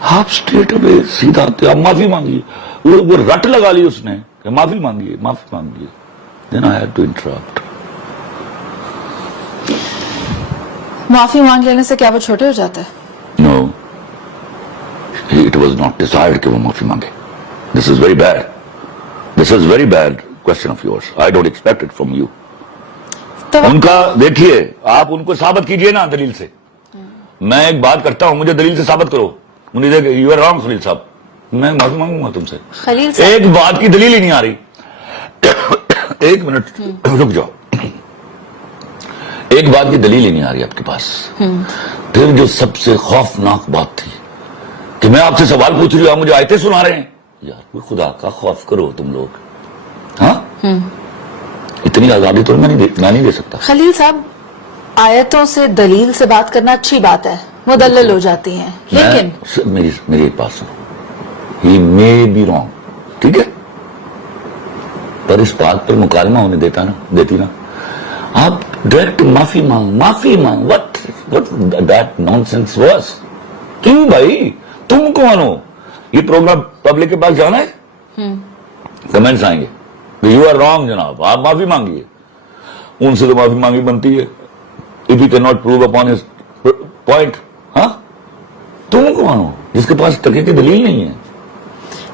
آپ straight away سیدھا آتے آپ معافی مانگیے. وہ رٹ لگا لی اس نے کہ معافی مانگیے معافی مانگیے. دین آئی ہیڈ ٹو انٹرپٹ. معافی مانگ لینے سے کیا وہ چھوٹے ہو جاتا ہے؟ No, it was not desired کہ وہ معافی مانگے. This is very bad. This is very bad question of yours. I don't expect it from you. ان کا دیکھیے آپ ان کو ثابت کیجئے نا دلیل سے. میں ایک بات کرتا ہوں مجھے دلیل سے ثابت کرو. مجھے دیکھ یو آر رانگ خلیل صاحب. میں معافی مانگوں گا تم سے. خلیل صاحب ایک بات کی دلیل ہی نہیں آ رہی. ایک منٹ رک جاؤ. ایک بات کی دلیل ہی نہیں آ رہی آپ کے پاس. پھر جو سب سے خوفناک بات تھی کہ میں آپ سے سوال پوچھ رہی ہوں آپ مجھے آیتیں سنا رہے ہیں. یار کوئی خدا کا خوف کرو تم لوگ. ہاں اتنی آزادی تو میں نہیں دے سکتا. خلیل صاحب آیتوں سے دلیل سے بات کرنا اچھی بات ہے مدلل ہو جاتی ہیں لیکن میری ایک بات سنو. ہی مے بی رانگ ٹھیک ہے پر اس بات پر مکالمہ ہونے دیتی نا. آپ ڈائریکٹ معافی مانگ وٹ دیٹ نانسنس واز. کیوں بھائی تم کون ہو؟ یہ پروگرام پبلک کے پاس جانا ہے. کمنٹس آئیں گے یو آر رانگ جناب آپ معافی مانگیے. ان سے تو معافی مانگی بنتی ہے if he cannot prove upon his point. ہاں تم کون ہو جس کے پاس تقریر کی دلیل نہیں ہے؟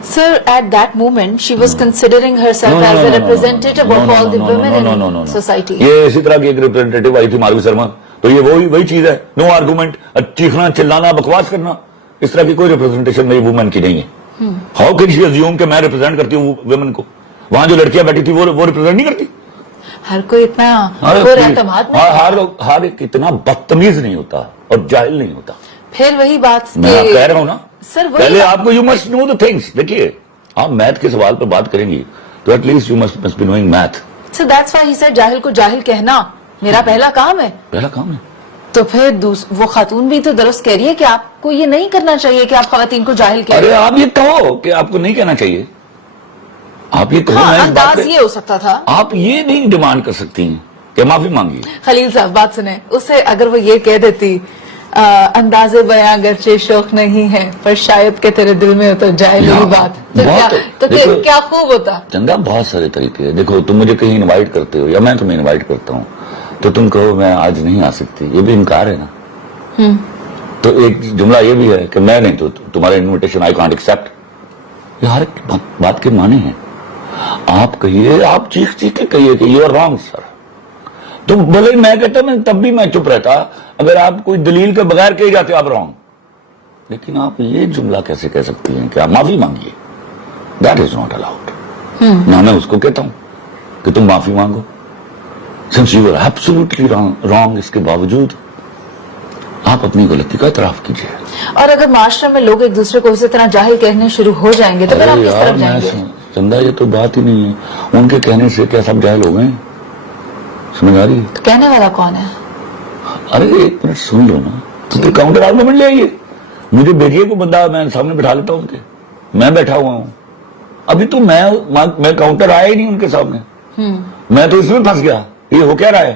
Sir, at that moment, she was considering herself as a representative of all the women in society. یہ اسی طرح کی ایک ریپرزینٹیٹیو آئی تھی مادھوی شرما. تو یہ وہی چیز ہے. نو آرگومنٹ چیخنا چلانا بکواس کرنا اس طرح کی کوئی ریپرزینٹیشن میری وومن کی نہیں ہے. ہاؤ کین شی ازیوم کہ میں ریپرزینٹ کرتی ہوں ویمن کو. وہاں جو لڑکیاں بیٹھی تھی وہ ریپرزینٹ نہیں کرتی. ہر کوئی اتنا ہر ایک اتنا بدتمیز نہیں ہوتا اور جاہل نہیں ہوتا. پھر وہی بات میں کہہ رہا ہوں نا سر پہلے آپ کو you must know the things. دیکھیے آپ میتھ کے سوال پر بات کریں گی تو at least you must be knowing math. Sir that's why he said جاہل کو جاہل کہنا میرا پہلا کام ہے. پہلا کام ہے. تو پھر وہ خاتون بھی تو درست کہہ رہی ہے کہ آپ کو یہ نہیں کرنا چاہیے کہ آپ خواتین کو جاہل کہہ رہے. ارے آپ یہ کہو کہ آپ کو نہیں کہنا چاہیے. آپ یہ کہو. انداز یہ ہو سکتا تھا. آپ یہ نہیں ڈیمانڈ کر سکتی ہیں کہ معافی مانگیے. خلیل صاحب بات سنیں اس سے اگر وہ یہ کہہ دیتی انداز بیاں اگرچہ شوق نہیں ہے پر شاید کہ تیرے دل میں ہو تو جاہل ہی بات تو کیا خوب ہوتا. چنگا بہت سارے طریقے. دیکھو تم مجھے کہیں انوائٹ کرتے ہو یا میں تمہیں انوائٹ کرتا ہوں تو تم کہو میں آج نہیں آ سکتی. یہ بھی انکار ہے نا. تو ایک جملہ یہ بھی ہے کہ میں نہیں تو تمہارا انویٹیشن آئی کانٹ ایکسپٹ. یہ ہر بات کے معنی ہیں. آپ کہیے آپ چیخ کے کہیے کہ یو آر رانگ سر. تو بھلے میں کہتا میں تب بھی میں چپ رہتا اگر آپ کوئی دلیل کے بغیر کہے جاتے آپ رانگ. لیکن آپ یہ جملہ کیسے کہہ سکتی ہیں کہ آپ معافی مانگیے. That is not allowed. نہ میں اس کو کہتا ہوں کہ تم معافی مانگو since you are absolutely wrong. اس کے باوجود آپ اپنی غلطی کا اعتراف کیجیے. اور اگر معاشرے میں لوگ ایک دوسرے کو اسی طرح جاہل کہنے شروع ہو جائیں گے تو پھر آپ کس طرف جائیں گے؟ چندہ یہ تو بات ہی نہیں ہے. ان کے کہنے سے کیا سب جاہل ہو گئے؟ سمجھ آ رہی ہے؟ تو کہنے والا کون ہے؟ ارے ایک منٹ سن لو نا. تو پھر کاؤنٹر آرگومنٹ لے آئیے. مجھے بھیجیے کو بندہ میں سامنے بٹھا لیتا ہوں ان کے. میں بیٹھا ہوا ہوں ابھی تو میں کاؤنٹر آیا ہی نہیں ان کے سامنے. میں تو اس میں پھنس گیا. یہ ہو کیا رہا ہے